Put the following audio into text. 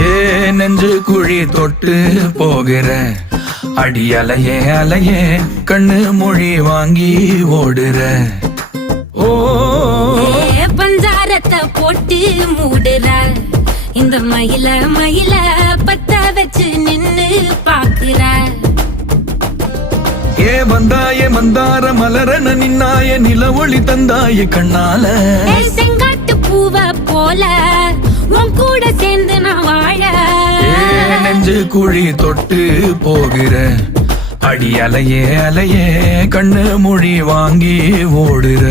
ஏ நெஞ்சு குழி தொட்டு போகிற அடி அலையே அலையே கண்ணு மொழி வாங்கி ஓடுற. ஓ பஞ்சாரத்தை போட்டு மூடுற இந்த மயில மயில பத்த வச்சு நின்னு பாக்குற. ஏ வந்தாய மந்தார மலரன நின்னாய நில ஒளி தந்தாய கண்ணால. செங்காட்டு பூவ போல உன் கூட சேர்ந்து நான் வாழ. நெஞ்சு குழி தொட்டு போகிற அடி அலையே அலையே கண்ணு மொழி வாங்கி ஓடுற.